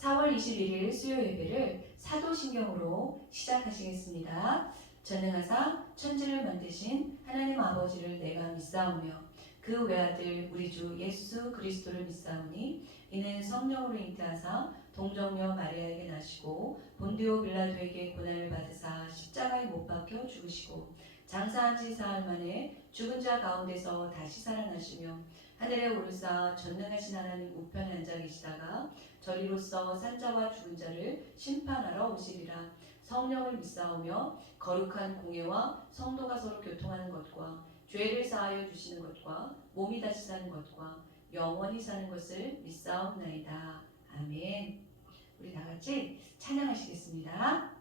4월 21일 수요 예배를 사도신경으로 시작하시겠습니다. 전능하사 천지를 만드신 하나님 아버지를 내가 믿사오며 그 외아들 우리 주 예수 그리스도를 믿사오니 이는 성령으로 잉태하사 동정녀 마리아에게 나시고 본디오 빌라도에게 고난을 받으사 십자가에 못 박혀 죽으시고 장사한 지 사흘 만에 죽은 자 가운데서 다시 살아나시며 하늘에 오르사 전능하신 하나님 우편에 앉아 계시다가 저리로서 산자와 죽은 자를 심판하러 오시리라. 성령을 믿사오며 거룩한 공예와 성도가 서로 교통하는 것과 죄를 사하여 주시는 것과 몸이 다시 사는 것과 영원히 사는 것을 믿사옵나이다. 아멘. 우리 다 같이 찬양하시겠습니다.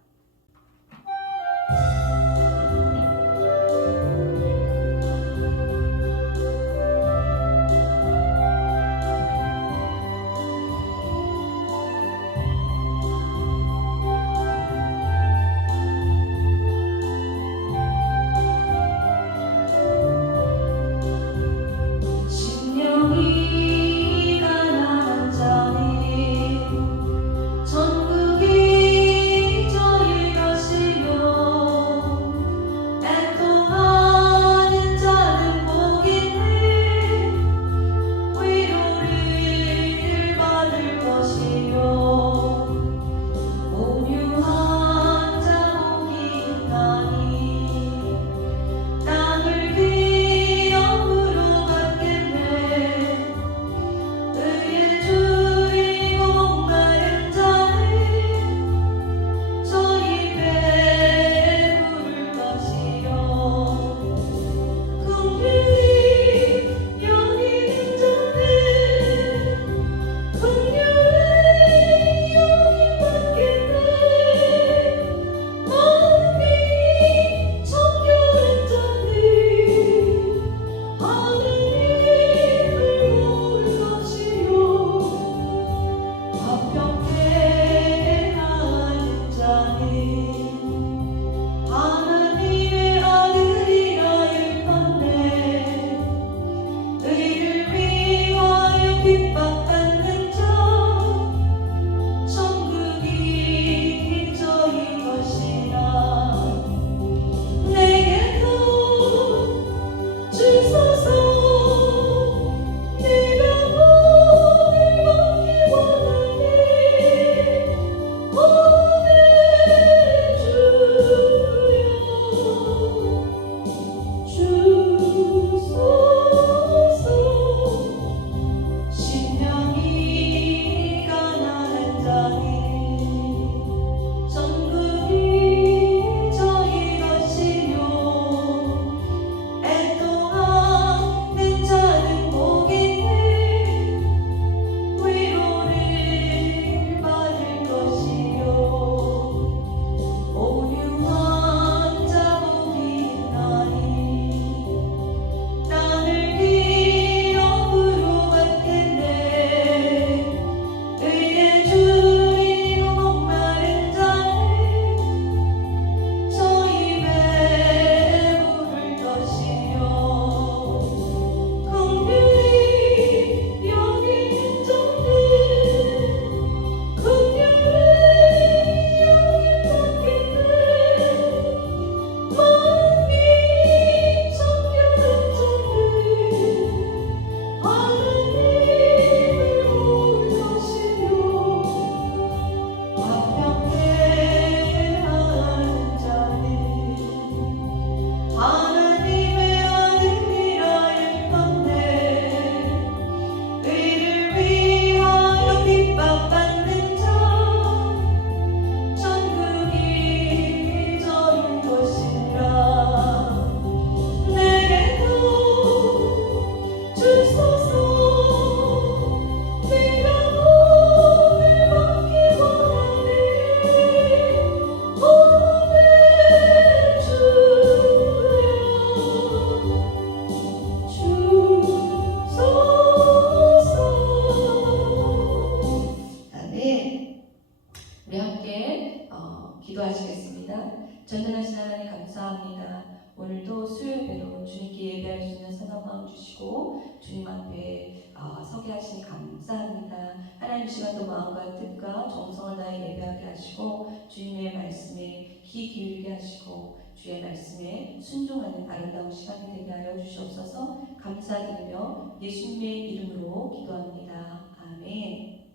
기도하시겠습니다. 전능하신 하나님 감사합니다. 오늘도 수요예배로 주님께 예배할 수 있는 선한 마음 주시고 주님 앞에 서게 하시니 감사합니다. 하나님 시간도 마음과 뜻과 정성을 다해 예배하게 하시고 주님의 말씀에 귀 기울이게 하시고 주의 말씀에 순종하는 아름다운 시간이 되게 하여 주시옵소서. 감사드리며 예수님의 이름으로 기도합니다. 아멘.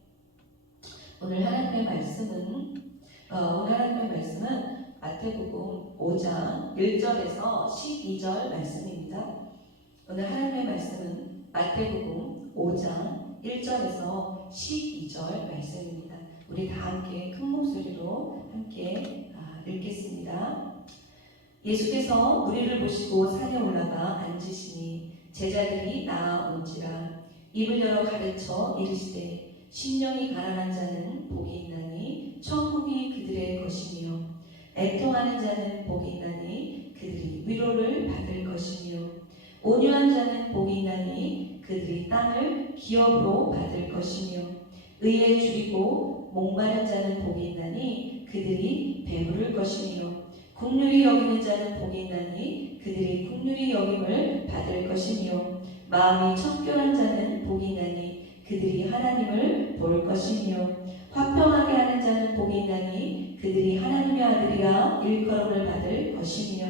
오늘 하나님의 말씀은 마태복음 5장 1절에서 12절 말씀입니다. 오늘 하나님의 말씀은 마태복음 5장 1절에서 12절 말씀입니다. 우리 다 함께 큰 목소리로 함께 읽겠습니다. 예수께서 우리를 보시고 산에 올라가 앉으시니 제자들이 나아온지라. 입을 열어 가르쳐 이르시되 심령이 가난한 자는 복이 있나니 천국이 그들의 것이며 애통하는 자는 복이 있나니 그들이 위로를 받을 것이며 온유한 자는 복이 있나니 그들이 땅을 기업으로 받을 것이며 의에 줄이고 목마른 자는 복이 있나니 그들이 배부를 것이며 긍휼히 여기는 자는 복이 있나니 그들이 긍휼히 여김을 받을 것이며 마음이 청결한 자는 복이 있나니 그들이 하나님을 볼 것이며 화평하게 하는 자는 복이 있나니 그들이 하나님의 아들이라 일컬음을 받을 것이며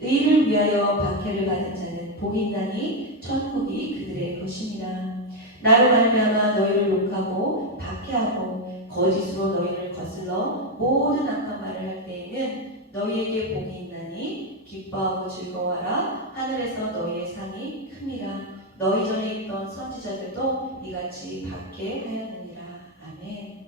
의를 위하여 박해를 받은 자는 복이 있나니 천국이 그들의 것이니라. 나로 말미암아 너희를 욕하고 박해하고 거짓으로 너희를 거슬러 모든 악한 말을 할 때에는 너희에게 복이 있나니 기뻐하고 즐거워하라. 하늘에서 너희의 상이 큼이라. 너희 전에 있던 선지자들도 이같이 박해하였느니라. 아멘.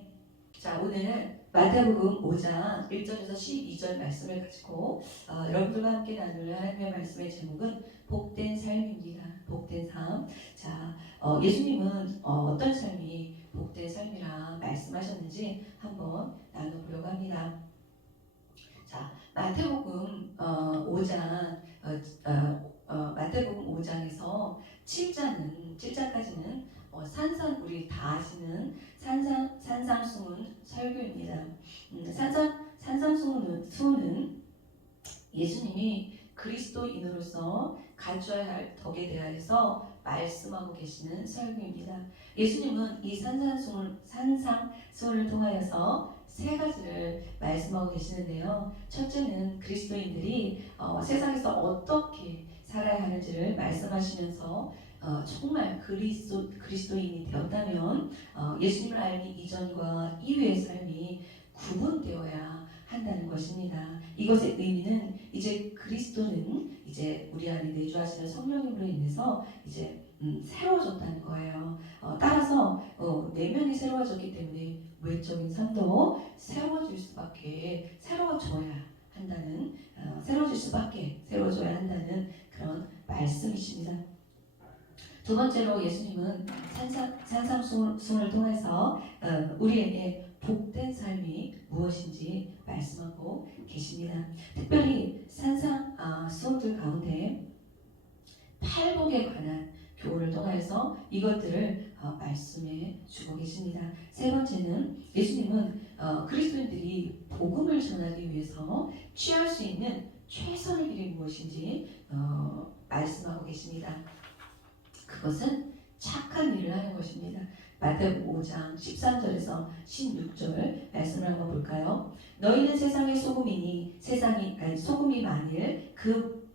자, 오늘은 마태복음 5장 1절에서 12절 말씀을 가지고 여러분들과 함께 나눌 하나님의 말씀의 제목은 복된 삶입니다. 복된 삶. 자, 예수님은 어떤 삶이 복된 삶이라 말씀하셨는지 한번 나눠보려고 합니다. 자, 마태복음 5장에서 7장까지는 우리 다 아시는 산상수훈 설교입니다. 산상수훈은 예수님이 그리스도인으로서 갖춰야 할 덕에 대하여서 말씀하고 계시는 설교입니다. 예수님은 이 산상수훈을 통하여서 세 가지를 말씀하고 계시는데요. 첫째는 그리스도인들이 세상에서 어떻게 살아야 하는지를 말씀하시면서 정말 그리스도인이 되었다면 예수님을 알기 이전과 이후의 삶이 구분되어야 한다는 것입니다. 이것의 의미는 이제 그리스도는 이제 우리 안에 내주하시는 성령님으로 인해서 이제 새로워졌다는 거예요. 따라서 내면이 새로워졌기 때문에 외적인 삶도 새로워져야 한다는 그런 말씀이십니다. 두 번째로 예수님은 산상수훈을 통해서 우리에게 복된 삶이 무엇인지 말씀하고 계십니다. 특별히 산상수훈들 가운데 팔복에 관한 교훈을 통해서 이것들을 말씀해 주고 계십니다. 세 번째는 예수님은 그리스도인들이 복음을 전하기 위해서 취할 수 있는 최선의 길이 무엇인지 말씀하고 계십니다. 그것은 착한 일을 하는 것입니다. 마태복음 5장 13절에서 16절 말씀을 한번 볼까요? 너희는 세상의 소금이니 소금이 만일 그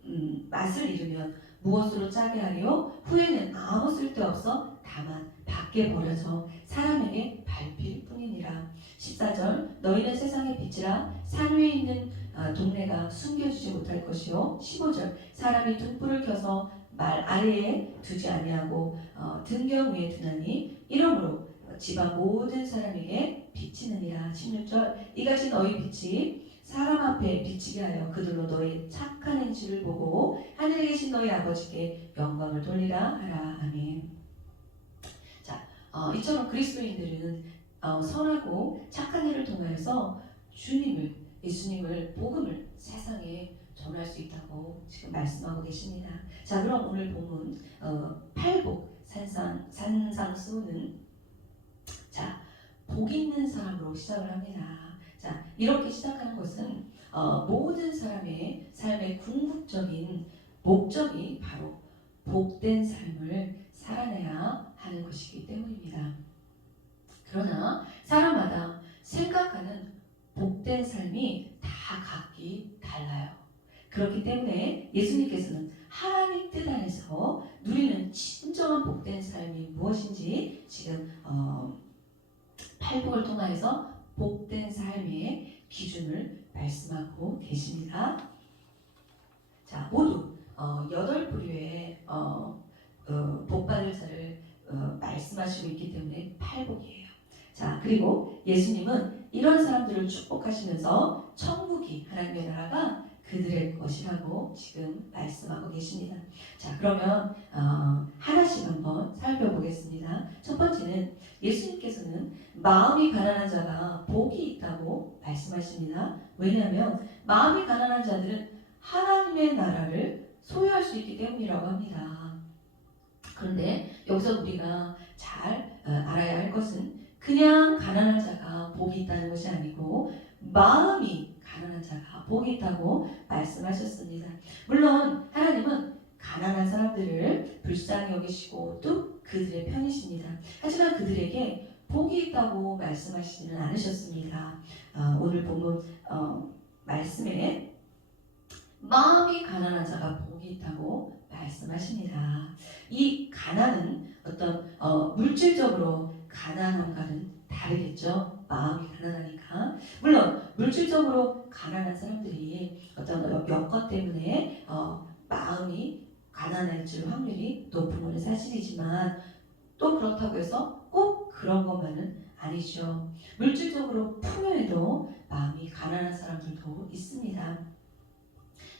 맛을 잃으면 무엇으로 짜게 하리요? 후에는 아무 쓸데없어 다만 밖에 버려져 사람에게 밟힐 뿐이니라. 14절 너희는 세상의 빛이라 산 위에 있는 동네가 숨겨지지 못할 것이요. 15절 사람이 등불을 켜서 말 아래에 두지 아니하고 등경 위에 두나니 이러므로 집안 모든 사람에게 비치느니라. 16절 이같이 너희 빛이 사람 앞에 비치게 하여 그들로 너희 착한 행실을 보고 하늘에 계신 너희 아버지께 영광을 돌리라 하라. 아멘. 자, 이처럼 그리스도인들은 선하고 착한 일을 통하여서 예수님을 복음을 세상에 전할 수 있다고 지금 말씀하고 계십니다. 자, 그럼 오늘 본문 팔복 산상수훈은 자, 복 있는 사람으로 시작을 합니다. 자, 이렇게 시작하는 것은 모든 사람의 삶의 궁극적인 목적이 바로 복된 삶을 살아내야 하는 것이기 때문입니다. 그러나 사람마다 생각하는 복된 삶이 다 각기 달라요. 그렇기 때문에 예수님께서는 하나님 뜻 안에서 누리는 진정한 복된 삶이 무엇인지 지금 팔복을 통하여서 복된 삶의 기준을 말씀하고 계십니다. 자, 모두 8부류의 복받을 자를 말씀하시고 있기 때문에 팔복이에요. 자, 그리고 예수님은 이런 사람들을 축복하시면서 천국이 하나님의 나라가 그들의 것이라고 지금 말씀하고 계십니다. 자, 그러면 하나씩 한번 살펴보겠습니다. 첫 번째는 예수님께서는 마음이 가난한 자가 복이 있다고 말씀하십니다. 왜냐하면 마음이 가난한 자들은 하나님의 나라를 소유할 수 있기 때문이라고 합니다. 그런데 여기서 우리가 잘 알아야 할 것은 그냥 가난한 자가 복이 있다는 것이 아니고 마음이 가난한 자가 복이 있다고 말씀하셨습니다. 물론 하나님은 가난한 사람들을 불쌍히 여기시고 또 그들의 편이십니다. 하지만 그들에게 복이 있다고 말씀하시지는 않으셨습니다. 오늘 본문 말씀에 마음이 가난한 자가 복이 있다고 말씀하십니다. 이 가난은 어떤 물질적으로 가난함과는 다르겠죠. 마음이 가난하니까. 물론 물질적으로 가난한 사람들이 어떤 여건 때문에 마음이 가난해질 확률이 높은 것은 사실이지만 또 그렇다고 해서 꼭 그런 것만은 아니죠. 물질적으로 풍요해도 마음이 가난한 사람들도 있습니다.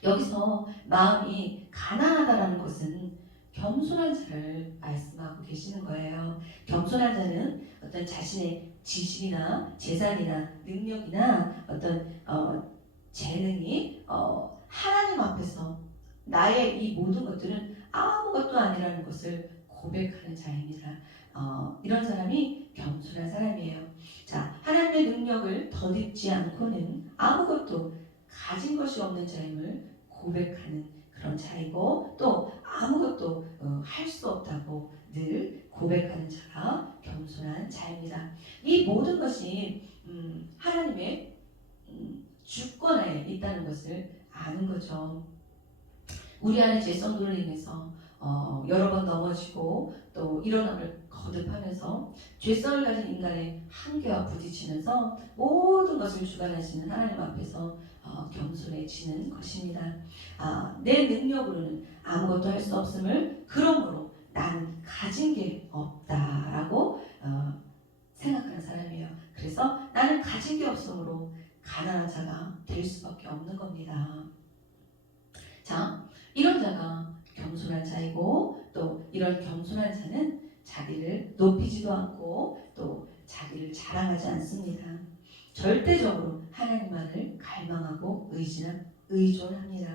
여기서 마음이 가난하다라는 것은 겸손한 자를 말씀하고 계시는 거예요. 겸손한 자는 어떤 자신의 지식이나 재산이나 능력이나 어떤 재능이 하나님 앞에서 나의 이 모든 것들은 아무것도 아니라는 것을 고백하는 자입니다. 이런 사람이 겸손한 사람이에요. 자, 하나님의 능력을 덧입지 않고는 아무것도 가진 것이 없는 자임을 고백하는 그런 자이고 또 아무것도 할 수 없다고 늘 고백하는 자가 겸손한 자입니다. 이 모든 것이 하나님의 주권에 있다는 것을 아는 거죠. 우리 안에 죄성들을 인해서 여러 번 넘어지고 또 일어남을 거듭하면서 죄성을 가진 인간의 한계와 부딪히면서 모든 것을 주관하시는 하나님 앞에서 겸손해지는 것입니다. 내 능력으로는 아무것도 할 수 없음을 그러므로 나는 가진 게 없다라고 생각하는 사람이에요. 그래서 나는 가진 게 없으므로 가난한 자가 될 수밖에 없는 겁니다. 자, 이런 자가 겸손한 자이고 또 이런 겸손한 자는 자기를 높이지도 않고 또 자기를 자랑하지 않습니다. 절대적으로 하나님만을 갈망하고 의존합니다.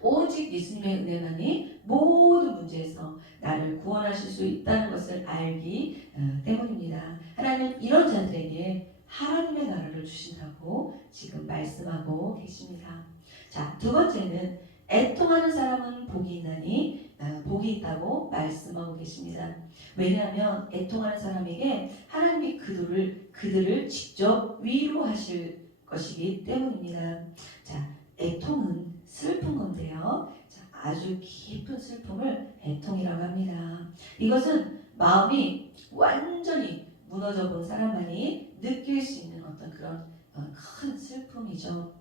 오직 예수님의 은혜만이 모든 문제에서 나를 구원하실 수 있다는 것을 알기 때문입니다. 하나님은 이런 자들에게 하나님의 나라를 주신다고 지금 말씀하고 계십니다. 자, 두 번째는 애통하는 사람은 복이 있나니 복이 있다고 말씀하고 계십니다. 왜냐하면 애통하는 사람에게 하나님이 그들을 직접 위로하실 것이기 때문입니다. 자, 애통은 슬픈 건데요. 자, 아주 깊은 슬픔을 애통이라고 합니다. 이것은 마음이 완전히 무너져 본 사람만이 느낄 수 있는 어떤 그런 큰 슬픔이죠.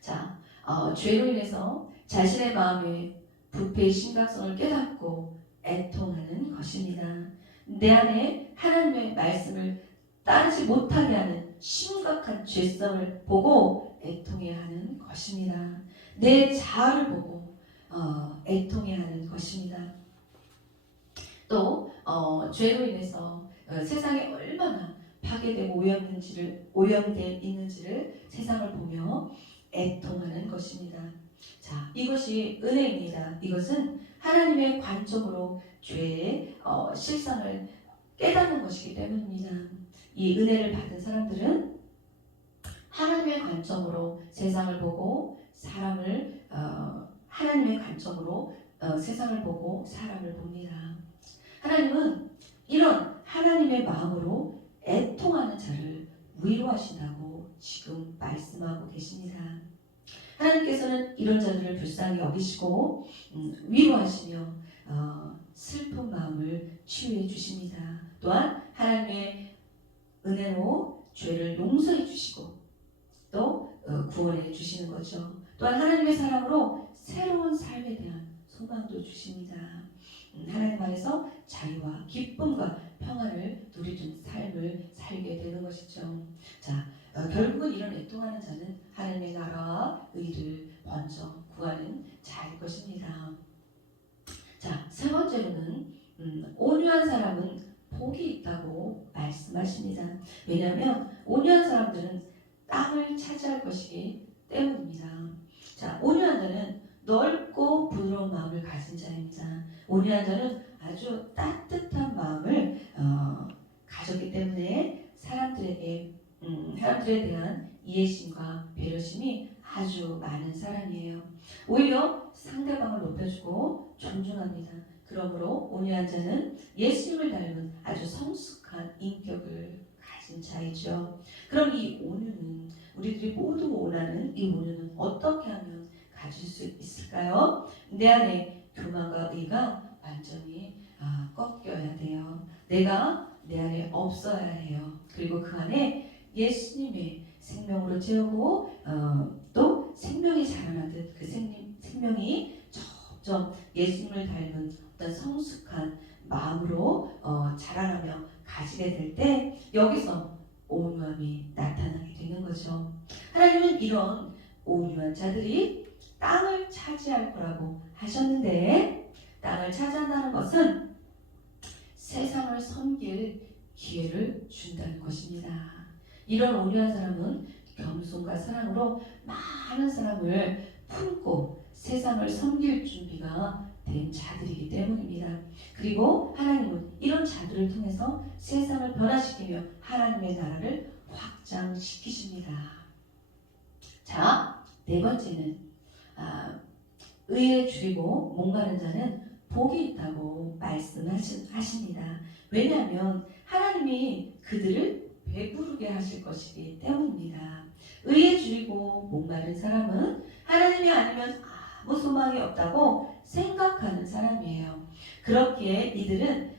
자, 죄로 인해서 자신의 마음의 부패의 심각성을 깨닫고 애통하는 것입니다. 내 안에 하나님의 말씀을 따르지 못하게 하는 심각한 죄성을 보고 애통해야 하는 것입니다. 내 자아를 보고 애통해야 하는 것입니다. 또 죄로 인해서 세상에 얼마나 파괴되고 오염되어 있는지를 세상을 보며 애통하는 것입니다. 자, 이것이 은혜입니다. 이것은 하나님의 관점으로 죄의 실상을 깨닫는 것이기 때문입니다. 이 은혜를 받은 사람들은 하나님의 관점으로 세상을 보고 사람을 하나님의 관점으로 세상을 보고 사람을 봅니다. 하나님은 이런 하나님의 마음으로 애통하는 자를 위로하신다고 지금 말씀하고 계십니다. 하나님께서는 이런 자들을 불쌍히 여기시고 위로하시며 슬픈 마음을 치유해 주십니다. 또한 하나님의 은혜로 죄를 용서해 주시고 또 구원해 주시는 거죠. 또한 하나님의 사랑으로 새로운 삶에 대한 소망도 주십니다. 하나님 안에서 자유와 기쁨과 평안을 누리는 삶을 살게 되는 것이죠. 자, 결국은 이런 애통하는 자는 하나님의 나라와 의를 먼저 구하는 자일 것입니다. 자, 세 번째로는 온유한 사람은 복이 있다고 말씀하십니다. 왜냐하면 온유한 사람들은 땅을 차지할 것이기 때문입니다. 자, 온유한 자는 넓고 부드러운 마음을 가진 자입니다. 온유한 자는 아주 따뜻한 마음을 가졌기 때문에 사람들에 대한 이해심과 배려심이 아주 많은 사람이에요. 오히려 상대방을 높여주고 존중합니다. 그러므로 온유한 자는 예수님을 닮은 아주 성숙한 인격을 가진 자이죠. 그럼 이 온유는 우리들이 모두 원하는 이 온유는 어떻게 하면 가질 수 있을까요? 내 안에 교만과 의가 완전히 꺾여야 돼요. 내가 내 안에 없어야 해요. 그리고 그 안에 예수님의 생명으로 채우고 또 생명이 자라나듯 그 생명이 점점 예수님을 닮은 어떤 성숙한 마음으로 자라나며 가지게 될 때 여기서 온유함이 나타나게 되는 거죠. 하나님은 이런 온유한 자들이 땅을 차지할 거라고 하셨는데 땅을 차지한다는 것은 세상을 섬길 기회를 준다는 것입니다. 이런 온유한 사람은 겸손과 사랑으로 많은 사람을 품고 세상을 섬길 준비가 된 자들이기 때문입니다. 그리고 하나님은 이런 자들을 통해서 세상을 변화시키며 하나님의 나라를 확장시키십니다. 자, 네 번째는 의에 줄이고 목마른 자는 복이 있다고 말씀하십니다. 왜냐하면 하나님이 그들을 배부르게 하실 것이기 때문입니다. 의에 줄이고 목마른 사람은 하나님이 아니면 아무 소망이 없다고 생각하는 사람이에요. 그렇기에 이들은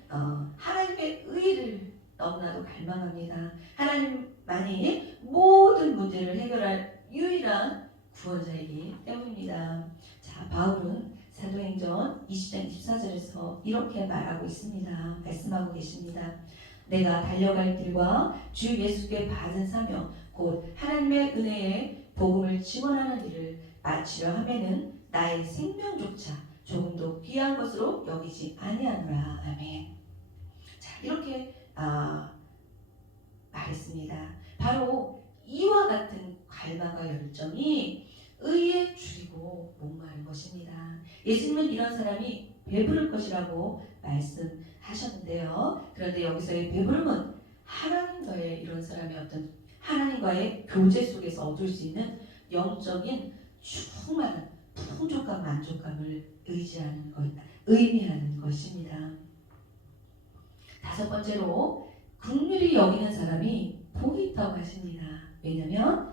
하나님의 의를 너무나도 갈망합니다. 하나님만이 모든 문제를 해결할 유일한 구원자이기 때문입니다. 자, 바울은 사도행전 20장 24절에서 이렇게 말하고 있습니다. 말씀하고 계십니다. 내가 달려갈 길과 주 예수께 받은 사명 곧 하나님의 은혜의 복음을 증언하는 일을 마치려 하면은 나의 생명조차 조금도 귀한 것으로 여기지 아니하노라. 아멘. 자, 이렇게 말했습니다. 바로 이와 같은 갈망과 열정이 의에 줄이고 목마른 것입니다. 예수님은 이런 사람이 배부를 것이라고 말씀하셨는데요. 그런데 여기서의 배부름은 하나님과의 이런 사람의 어떤 하나님과의 교제 속에서 얻을 수 있는 영적인 충만한 풍족과 만족감을 의미하는 것입니다. 다섯 번째로 긍휼히 여기는 사람이 복이 있다고 하십니다. 왜냐하면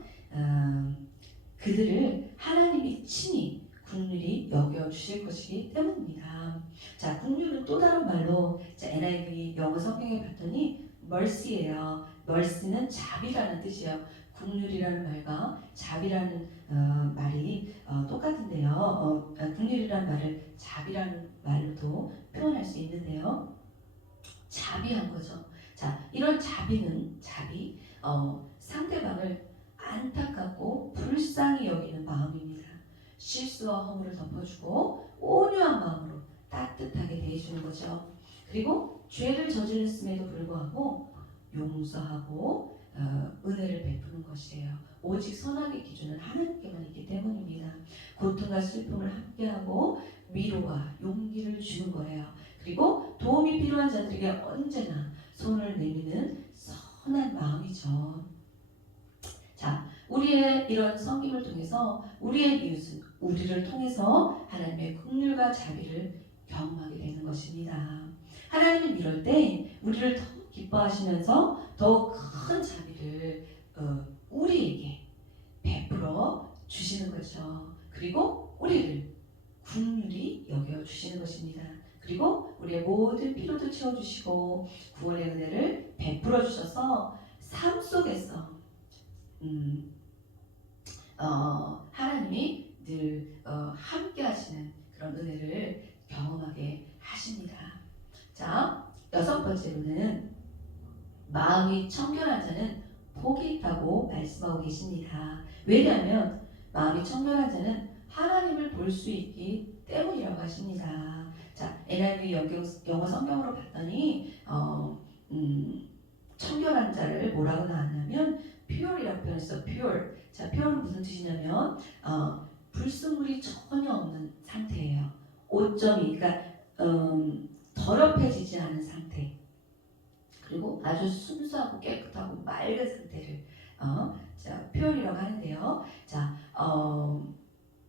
그들을 하나님이 친히 긍휼히 여겨주실 것이기 때문입니다. 자, 긍휼은 또 다른 말로 NIV 영어 성경에 봤더니 mercy예요. mercy는 자비라는 뜻이에요. 긍휼이라는 말과 자비라는 말이 똑같은데요. 긍휼이라는 말을 자비라는 말로도 표현할 수 있는데요. 자비한 거죠. 자, 이런 자비 상대방을 안타깝고 불쌍히 여기는 마음입니다. 실수와 허물을 덮어주고 온유한 마음으로 따뜻하게 대해주는 거죠. 그리고 죄를 저질렀음에도 불구하고 용서하고 은혜를 베푸는 것이에요. 오직 선악의 기준은 하나님께만 있기 때문입니다. 고통과 슬픔을 함께하고 위로와 용기를 주는 거예요. 그리고 도움이 필요한 자들에게 언제나 손을 내미는 선한 마음이죠. 자, 우리의 이런 섬김을 통해서 우리의 이웃은 우리를 통해서 하나님의 긍휼과 자비를 경험하게 되는 것입니다. 하나님은 이럴 때 우리를 더 기뻐하시면서 더 큰 자비를 우리에게 베풀어 주시는 거죠. 그리고 우리를 긍휼히 여겨 주시는 것입니다. 그리고 우리의 모든 피로도 채워주시고 구원의 은혜를 베풀어 주셔서 삶 속에서 하나님이 늘 함께 하시는 그런 은혜를 경험하게 하십니다. 자, 여섯 번째로는 마음이 청결한 자는 복이 있다고 말씀하고 계십니다. 왜냐하면 마음이 청결한 자는 하나님을 볼 수 있기 때문이라고 하십니다. 자, NIV 영어 성경으로 봤더니 청결한 자를 뭐라고 나왔냐면 pure이라고 표현했어. pure. 자, pure는 무슨 뜻이냐면 불순물이 전혀 없는 상태예요. 5.2, 그러니까 더럽혀지지 않은 상태. 그리고 아주 순수하고 깨끗하고 맑은 상태를 자, pure이라고 하는데요. 자,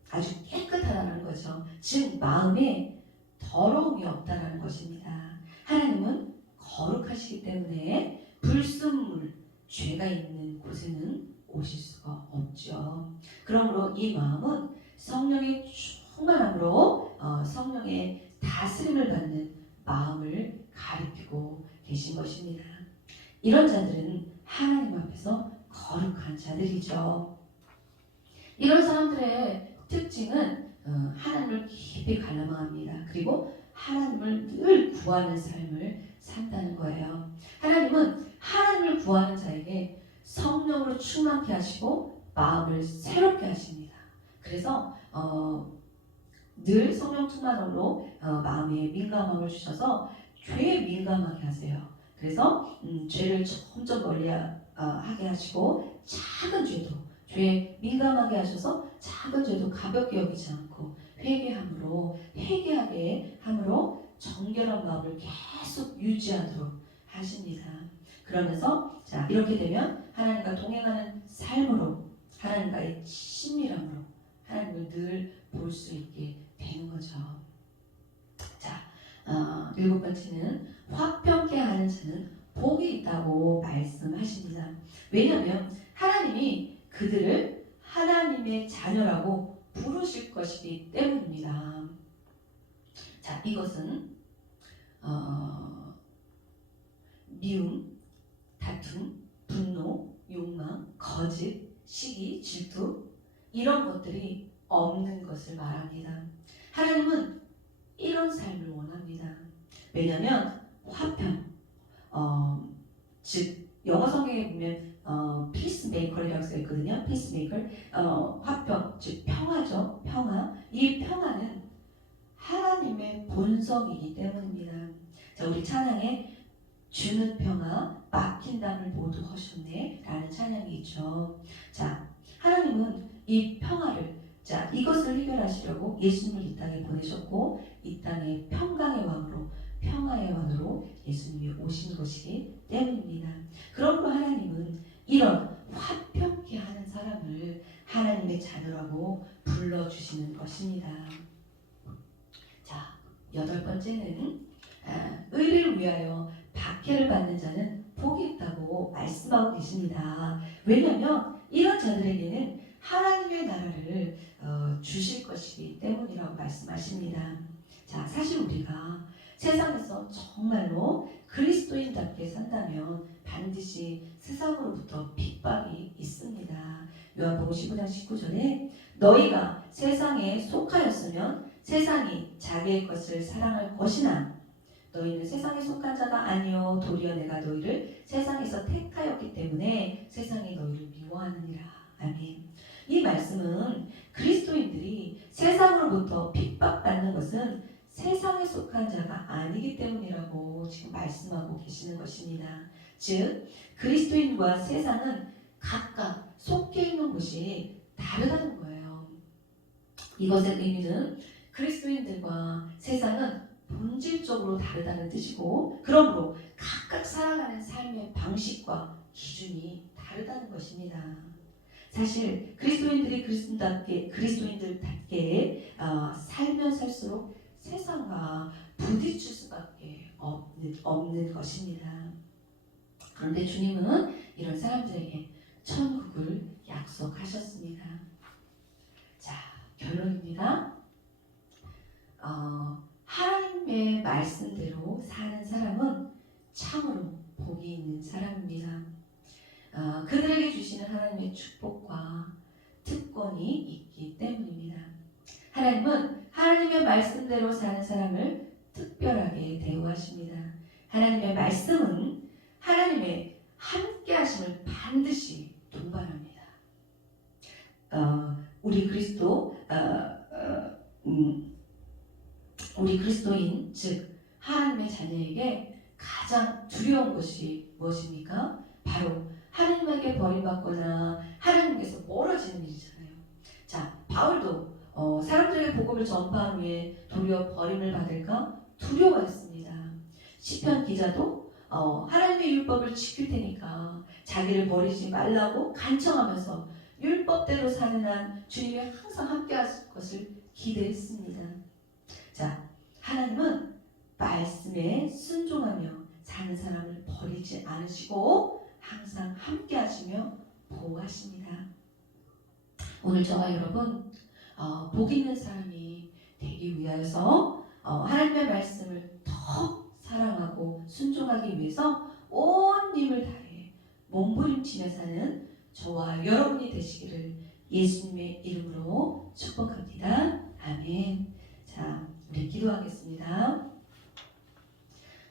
아주 깨끗하다는 거죠. 즉 마음에 더러움이 없다라는 것입니다. 하나님은 거룩하시기 때문에 불순물, 죄가 있는 곳에는 오실 수가 없죠. 그러므로 이 마음은 성령의 충만함으로 성령의 다스림을 받는 마음을 가리키고 계신 것입니다. 이런 자들은 하나님 앞에서 거룩한 자들이죠. 이런 사람들의 특징은 하나님을 깊이 갈망합니다. 그리고 하나님을 늘 구하는 삶을 산다는 거예요. 하나님은 하나님을 구하는 자에게 성령으로 충만케 하시고 마음을 새롭게 하십니다. 그래서 늘 성령 충만으로 마음에 민감함을 주셔서 죄에 민감하게 하세요. 그래서 죄를 점점 멀리 하게 하시고 작은 죄도 죄에 민감하게 하셔서 작은 죄도 가볍게 여기지 않고 회개하게 함으로 정결한 마음을 계속 유지하도록 하십니다. 그러면서 자, 이렇게 되면 하나님과 동행하는 삶으로 하나님과의 친밀함으로 하나님을 늘 볼 수 있게 되는 거죠. 자, 일곱 번째는 화평케 하는 자는 복이 있다고 말씀하십니다. 왜냐하면 하나님이 그들을 하나님의 자녀라고 부르실 것이기 때문입니다. 자, 이것은 미움, 다툼, 분노, 욕망, 거짓, 시기, 질투 이런 것들이 없는 것을 말합니다. 하나님은 이런 삶을 원합니다. 왜냐하면 화평, 즉 영어 성경에 보면 peacemaker이라고 써 있거든요. peacemaker, 화평, 즉 평화죠. 평화. 이 평화는 하나님의 본성이기 때문입니다. 자, 우리 찬양에 주는 평화, 막힌 담을 모두 허셨네 라는 찬양이 있죠. 자, 하나님은 이 평화를 자, 이것을 해결하시려고 예수님을 이 땅에 보내셨고 이 땅에 평강의 왕으로 평화의 왕으로 예수님이 오신 것이기 때문입니다. 그러므로 하나님은 이런 화평케 하는 사람을 하나님의 자녀라고 불러주시는 것입니다. 자, 여덟 번째는 의를 위하여 박해를 받는 자는 복이 있다고 말씀하고 계십니다. 왜냐하면 이런 자들에게는 하나님의 나라를 주실 것이기 때문이라고 말씀하십니다. 자, 사실 우리가 세상에서 정말로 그리스도인답게 산다면 반드시 세상으로부터 핍박이 있습니다. 요한복음 15장 19절에 너희가 세상에 속하였으면 세상이 자기의 것을 사랑할 것이나 너희는 세상에 속한 자가 아니요 도리어 내가 너희를 세상에서 택하였기 때문에 세상이 너희를 미워하느니라. 아멘. 이 말씀은 그리스도인들이 세상으로부터 핍박받는 것은 세상에 속한 자가 아니기 때문이라고 지금 말씀하고 계시는 것입니다. 즉 그리스도인과 세상은 각각 속해 있는 곳이 다르다는 거예요. 이것의 의미는 그리스도인들과 세상은 본질적으로 다르다는 뜻이고 그러므로 각각 살아가는 삶의 방식과 기준이 다르다는 것입니다. 사실 그리스도인들이 그리스도인들답게 살면 살수록 세상과 부딪힐 수밖에 없는 것입니다. 그런데 주님은 이런 사람들에게 천국을 약속하셨습니다. 자, 결론입니다. 하나님의 말씀대로 사는 사람은 참으로 복이 있는 사람입니다. 그들에게 주시는 하나님의 축복과 특권이 있기 때문입니다. 하나님은 하나님의 말씀대로 사는 사람을 특별하게 대우하십니다. 하나님의 말씀은 하나님의 함께하심을 반드시 동반합니다. 우리 그리스도인 즉 하나님의 자녀에게 가장 두려운 것이 무엇입니까? 바로 하나님에게 버림받거나 하나님께서 멀어지는 일이잖아요. 자, 바울도 사람들에게 복음을 전파한 후에 도리어 버림을 받을까 두려워했습니다. 시편 기자도 하나님의 율법을 지킬 테니까 자기를 버리지 말라고 간청하면서 율법대로 사는 한 주님이 항상 함께 하실 것을 기대했습니다. 자, 하나님은 말씀에 순종하며 사는 사람을 버리지 않으시고 항상 함께 하시며 보호하십니다. 오늘 저와 여러분 복 있는 사람이 되기 위하여서 하나님의 말씀을 더 사랑하고 순종하기 위해서 온 힘을 다해 몸부림치며 사는 저와 여러분이 되시기를 예수님의 이름으로 축복합니다. 아멘. 자, 우리 기도하겠습니다.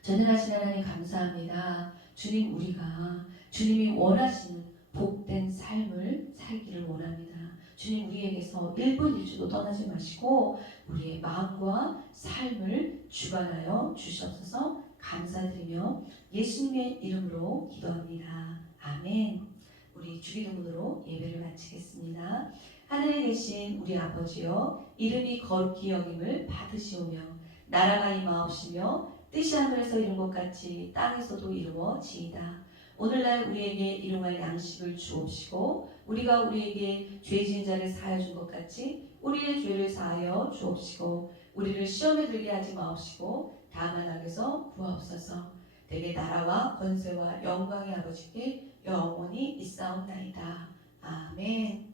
전능하신 하나님 감사합니다. 주님, 우리가 주님이 원하시는 복된 삶을 살기를 원합니다. 주님, 우리에게서 1분 1초도 떠나지 마시고 우리의 마음과 삶을 주관하여 주시옵소서. 감사드리며 예수님의 이름으로 기도합니다. 아멘. 우리 주기도문으로 예배를 마치겠습니다. 하늘에 계신 우리 아버지여, 이름이 거룩히 여김을 받으시오며 나라가 임하옵시며 뜻이 하늘에서 이룬 것 같이 땅에서도 이루어지이다. 오늘날 우리에게 일용할 양식을 주옵시고 우리가 우리에게 죄 지은 자를 사하여 준 것 같이 우리의 죄를 사하여 주옵시고 우리를 시험에 들게 하지 마옵시고 다만 악에서 구하옵소서. 대개 나라와 권세와 영광의 아버지께 영원히 있사옵나이다. 아멘.